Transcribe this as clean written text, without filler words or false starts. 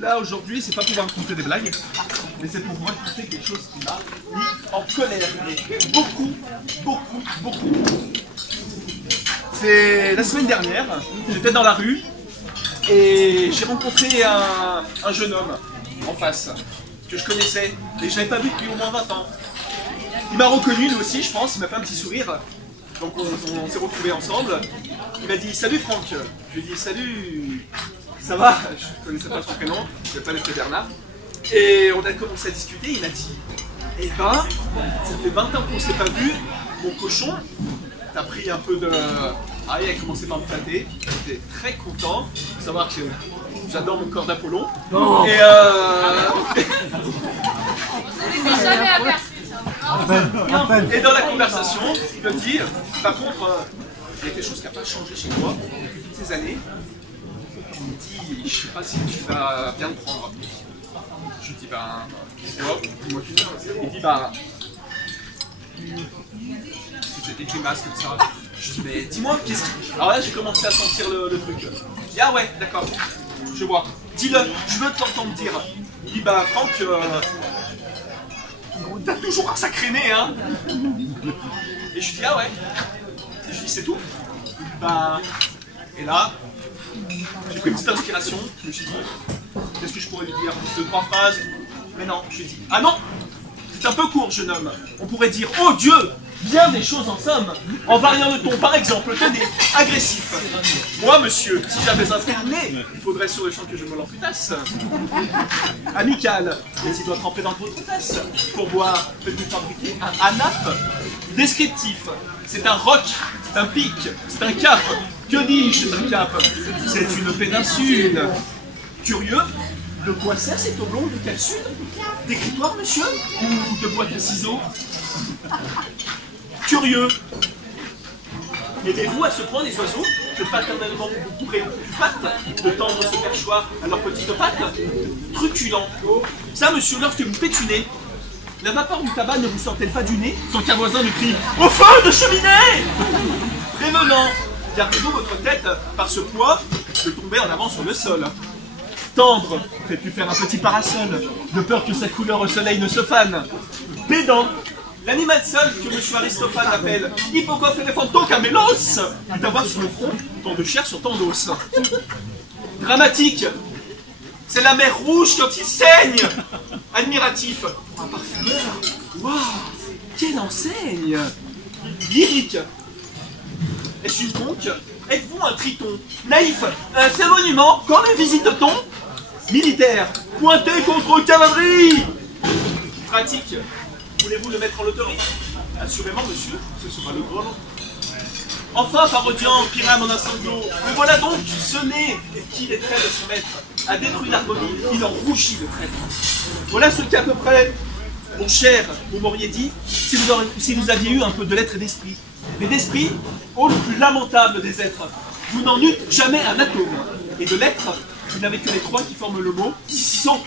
là aujourd'hui, c'est pas pour vous raconter des blagues, mais c'est pour vous raconter quelque chose qui m'a mis en colère. Et beaucoup. C'est la semaine dernière, j'étais dans la rue et j'ai rencontré un jeune homme en face que je connaissais et je l'avais pas vu depuis au moins 20 ans. Il m'a reconnu lui aussi, je pense, il m'a fait un petit sourire. Donc on s'est retrouvés ensemble. Il m'a dit « Salut Franck ». Je lui ai dit « Salut, ça va ?» Je ne connaissais pas son prénom, je ne vais pas l'appeler Bernard. Et on a commencé à discuter, il m'a dit « Eh ben, ça fait 20 ans qu'on ne s'est pas vu, mon cochon, t'as pris un peu de... » Ah, il a commencé par me flatter, j'étais très content. Il faut savoir que j'adore mon corps d'Apollon. Oh. Et Et dans la conversation, il me dit, par contre, il y a quelque chose qui n'a pas changé chez toi depuis toutes ces années. Il me dit, je sais pas si tu vas bien le prendre. Je lui dis, ben, dis-moi tout. Il dit, ben, c'est des grimaces comme ça. Je dis, mais dis-moi, qu'est-ce que... Alors là, j'ai commencé à sentir le truc. Il dit, ah ouais, d'accord, je vois. Dis-le, je veux t'entendre dire. Il dit, bah, Franck, t'as toujours un sacré nez, hein. Et je dis, ah ouais. Et je dis, c'est tout. Bah, et là, j'ai pris une petite inspiration. Je me suis dit, qu'est-ce que je pourrais lui dire? 2-3 phrases. Mais non, je lui ai dit, ah non, c'est un peu court, jeune homme. On pourrait dire, oh Dieu, bien des choses en somme, en variant le ton. Par exemple, tenez, agressif. Moi, monsieur, si j'avais un tel nez, il faudrait sur le champ que je me l'amputasse. Amical, laissez-toi tremper dans votre tasse. Pour boire, faites-vous fabriquer un anape. Descriptif, c'est un roc, c'est un pic, c'est un cap. Que dis-je, c'est un cap? C'est une péninsule. Curieux, de quoi sert cet oblong de quel sud? D'écritoire, monsieur? Ou de boîte à ciseaux? Curieux. Aidez-vous à ce point les oiseaux que paternellement vous préoccupate de tendre ce perchoir à leurs petites pattes? Truculent. Ça, monsieur, lorsque vous pétunez, la vapeur du tabac ne vous sort-elle pas du nez sans qu'un voisin ne crie « Au feu de cheminée !» Prévenant, gardez-vous votre tête par ce poids de tomber en avant sur le sol. Tendre, faites-lui faire un petit parasol, de peur que sa couleur au soleil ne se fane. Pédant, l'animal seul que M. Aristophane appelle Hippocophe éléphanto camélos est avoir sur le front tant de chair sur tant d'os. Dramatique, c'est la mer rouge quand il saigne. Admiratif, un parfumeur, waouh, quelle enseigne. Lyrique, est-ce une conque? Êtes-vous un triton? Naïf, c'est un monument, quand les visite-t-on? Militaire, pointé contre cavalerie. Pratique, voulez-vous le mettre en loterie? Assurément, monsieur, ce sera le gros lot. Enfin, parodiant Pyrame en un sanglot, mais voilà donc ce nez qu'il est prêt de se mettre à détruire l'harmonie, il en rougit le traître. Voilà ce qu'à peu près, mon cher, vous m'auriez dit, si vous aviez eu un peu de lettres et d'esprit. Mais d'esprit, ô le plus lamentable des êtres, vous n'en eûtes jamais un atome. Et de lettres, vous n'avez que les 3 qui forment le mot sont.